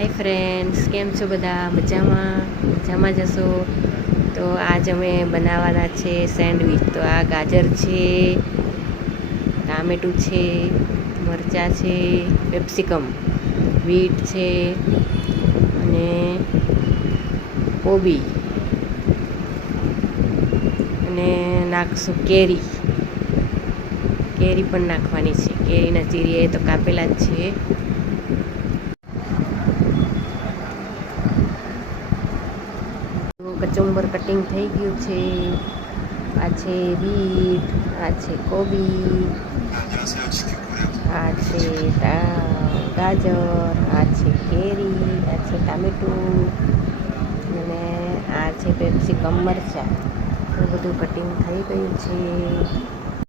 Hi friends, કેમ છો બધા? મજામાં જશો? તો આજ અમે બનાવવાના છે સેન્ડવિચ. તો આ ગાજર છે, ટામેટું છે, મરચાં છે, કેપ્સિકમ, બીટ છે અને કોબી અને નાખશું કેરી પણ નાખવાની છે. કેરીના ચીરી તો કાપેલા જ છે. કચુંબર કટિંગ થઈ ગયું છે. આ છે બીટ, આ છે કોબી, આ છે ગાજર, આ છે કેરી, આ છે ટામેટું અને આ છે કેપ્સિકમ, મરચાં. બધું કટિંગ થઈ ગયું છે.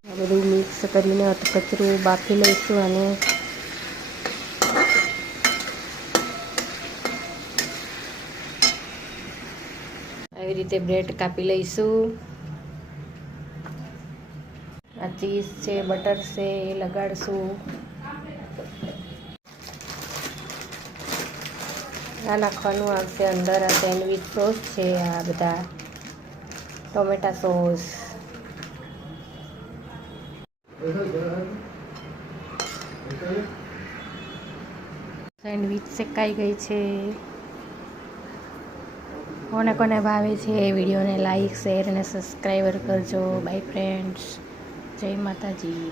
આ બધું મિક્સ કરીને કચરું બાફી લઈશું. અને આવી રીતે બ્રેડ કાપી લઈશું. આ ચીઝ છે, બટર છે, એ લગાડશું. આ નાખવાનું આવશે અંદર. આ સેન્ડવિચ સોસ છે, આ બધા ટોમેટા સોસ. સેન્ડવિચ શેકાઈ ગઈ છે. કોને કોને ભાવે છે એ વિડીયોને લાઈક, શેર અને સબસ્ક્રાઈબર કરજો. બાય ફ્રેન્ડ્સ, જય માતાજી.